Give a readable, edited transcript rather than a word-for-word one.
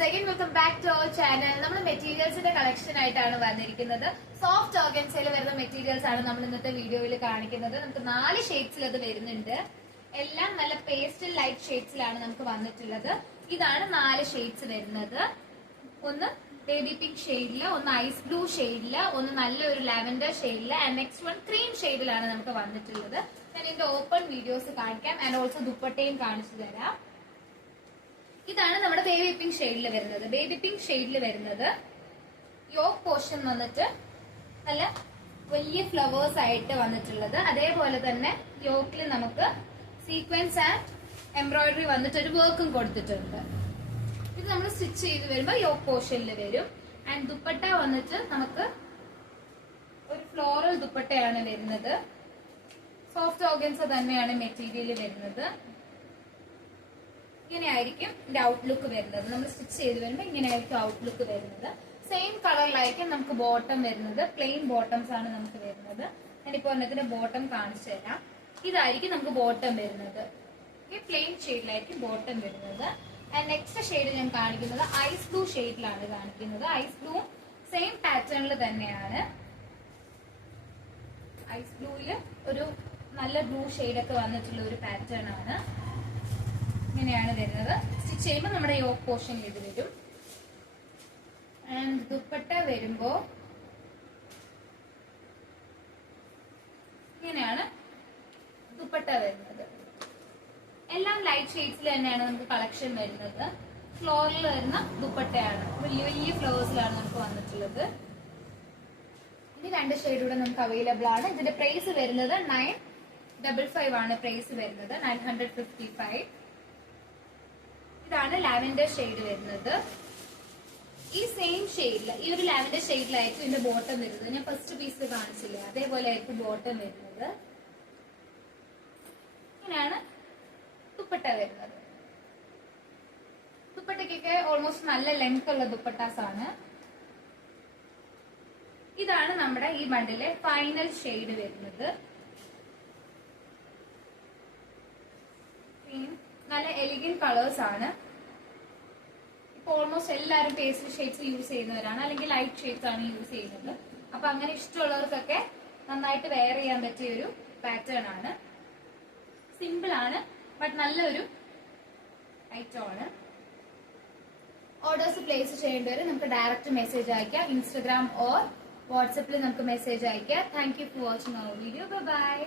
Viewers, again welcome back to our channel. നമ്മൾ മെറ്റീരിയൽസിന്റെ collection ആയിട്ടാണ് വന്നിരിക്കുന്നത്. സോഫ്റ്റ് ഓർഗൻസയിൽ വരുന്ന മെറ്റീരിയൽസ് ആണ് നമ്മൾ ഇന്നത്തെ വീഡിയോയിൽ കാണിക്കുന്നത്. നമുക്ക് 4 ഷെയ്ഡ്സിൽ അത് വരുന്നുണ്ട്. എല്ലാം നല്ല പേസ്റ്റൽ ലൈറ്റ് ഷെയ്ഡ്സിലാണ് നമുക്ക് വന്നിട്ടുള്ളത്. ഇതാണ് 4 ഷെയ്ഡ്സ് വരുന്നത്. ഒന്ന് ബേബി പിങ്ക് ഷെയ്ഡില്, ഒന്ന് ഐസ് ബ്ലൂ ഷെയ്ഡില്, ഒന്ന് നല്ലൊരു ലാവൻഡർ ഷെയ്ഡില്, ആൻഡ് നെക്സ്റ്റ് വൺ ക്രീം ഷെയ്ഡിലാണ് നമുക്ക് വന്നിട്ടുള്ളത്. ഞാൻ ഇതിന്റെ ഓപ്പൺ വീഡിയോസ് കാണിക്കാം ആൻഡ് ഓൾസോ ദുപ്പട്ടയും കാണിച്ചു തരാം. ഇതാണ് നമ്മുടെ ബേബി പിങ്ക് ഷെയ്ഡിൽ വരുന്നത്. ബേബി പിങ്ക് ഷെയ്ഡിൽ വരുന്നത് യോക്ക് പോർഷൻ വന്നിട്ട് നല്ല വലിയ ഫ്ലവേഴ്സ് ആയിട്ട് വന്നിട്ടുള്ളത്. അതേപോലെ തന്നെ യോക്കിൽ നമുക്ക് സീക്വൻസ് ആൻഡ് എംബ്രോയിഡറി വന്നിട്ട് ഒരു വർക്കും കൊടുത്തിട്ടുണ്ട്. ഇത് നമ്മൾ സ്റ്റിച്ച് ചെയ്ത് വരുമ്പോൾ യോക്ക് പോർഷനിൽ വരും. ആൻഡ് ദുപ്പട്ട വന്നിട്ട് നമുക്ക് ഒരു ഫ്ലോറൽ ദുപ്പട്ടയാണ് വരുന്നത്. സോഫ്റ്റ് ഓർഗൻസ തന്നെയാണ് മെറ്റീരിയൽ വരുന്നത്. ഇങ്ങനെയായിരിക്കും ഇതിന്റെ ഔട്ട്ലുക്ക് വരുന്നത്. നമ്മൾ സ്റ്റിച്ച് ചെയ്ത് വരുമ്പോൾ ഇങ്ങനെയായിരിക്കും ഔട്ട്ലുക്ക് വരുന്നത്. സെയിം കളറിലായിരിക്കും നമുക്ക് ബോട്ടം വരുന്നത്. പ്ലെയിൻ ബോട്ടംസ് ആണ് നമുക്ക് വരുന്നത്. ഞാനിപ്പോ ഇതിന്റെ ബോട്ടം കാണിച്ചു തരാം. ഇതായിരിക്കും നമുക്ക് ബോട്ടം വരുന്നത്. പ്ലെയിൻ ഷെയ്ഡിലായിരിക്കും ബോട്ടം വരുന്നത്. ആൻഡ് നെക്സ്റ്റ് ഷെയ്ഡ് ഞാൻ കാണിക്കുന്നത് ഐസ് ബ്ലൂ ഷെയ്ഡിലാണ് കാണിക്കുന്നത്. ഐസ് ബ്ലൂ സെയിം പാറ്റേണിൽ തന്നെയാണ്. ഐസ് ബ്ലൂയില് ഒരു നല്ല ബ്ലൂ ഷെയ്ഡൊക്കെ വന്നിട്ടുള്ള ഒരു പാറ്റേൺ ആണ്. ഇങ്ങനെയാണ് വരുന്നത്. സ്റ്റിച്ച് ചെയ്യുമ്പോൾ നമ്മുടെ യോക്ക് പോർഷനിൽ ഇത് വരും. ആൻഡ് ദുപ്പട്ട വരുമ്പോ ഇങ്ങനെയാണ് ദുപ്പട്ട വരുന്നത്. എല്ലാം ലൈറ്റ് ഷെയ്ഡ്സിൽ തന്നെയാണ് നമുക്ക് കളക്ഷൻ വരുന്നത്. ഫ്ലോറിൽ വരുന്ന ദുപ്പട്ടയാണ്. വലിയ വലിയ ഫ്ലവേഴ്സിലാണ് നമുക്ക് വന്നിട്ടുള്ളത്. ഇത് 2 ഷെയ്ഡ് കൂടെ നമുക്ക് അവൈലബിൾ ആണ്. ഇതിന്റെ പ്രൈസ് വരുന്നത് 955 ആണ് പ്രൈസ് വരുന്നത്. 955. ഇതാണ് ലാവൻഡർ ഷെയ്ഡ് വരുന്നത്. ഈ സെയിം ഷെയ്ഡില് ഈ ഒരു ലാവൻഡർ ഷെയ്ഡിലായിരിക്കും ഇതിന്റെ ബോട്ടം വരുന്നത്. ഞാൻ ഫസ്റ്റ് പീസ് കാണിച്ചില്ലേ, അതേപോലെ ആയിരിക്കും ബോട്ടം വരുന്നത്. ഇങ്ങനെയാണ് ദുപ്പട്ട വരുന്നത്. ദുപ്പട്ടയ്ക്കൊക്കെ ഓൾമോസ്റ്റ് നല്ല ലെങ്ത് ഉള്ള ദുപ്പട്ടാസ് ആണ്. ഇതാണ് നമ്മുടെ ഈ ബണ്ടിലെ ഫൈനൽ ഷെയ്ഡ് വരുന്നത്. നല്ല എലിഗന്റ് കളേഴ്സ് ആണ്. ഇപ്പൊ ഓൾമോസ്റ്റ് എല്ലാവരും പേസ്റ്റൽ ഷെയ്ഡ്സ് യൂസ് ചെയ്യുന്നവരാണ്, അല്ലെങ്കിൽ ലൈറ്റ് ഷെയ്ഡ്സ് ആണ് യൂസ് ചെയ്യുന്നത്. അപ്പൊ അങ്ങനെ ഇഷ്ടമുള്ളവർക്കൊക്കെ നന്നായിട്ട് വെയർ ചെയ്യാൻ പറ്റിയ ഒരു പാറ്റേൺ ആണ്. സിമ്പിൾ ആണ്, ബട്ട് നല്ലൊരു ഐറ്റം ആണ്. ഓർഡേഴ്സ് പ്ലേസ് ചെയ്യേണ്ടവർ നമുക്ക് ഡയറക്റ്റ് മെസ്സേജ് അയക്കാം. ഇൻസ്റ്റഗ്രാം ഓർ വാട്സപ്പിൽ നമുക്ക് മെസ്സേജ് അയക്കാം. Thank you for watching our video. By.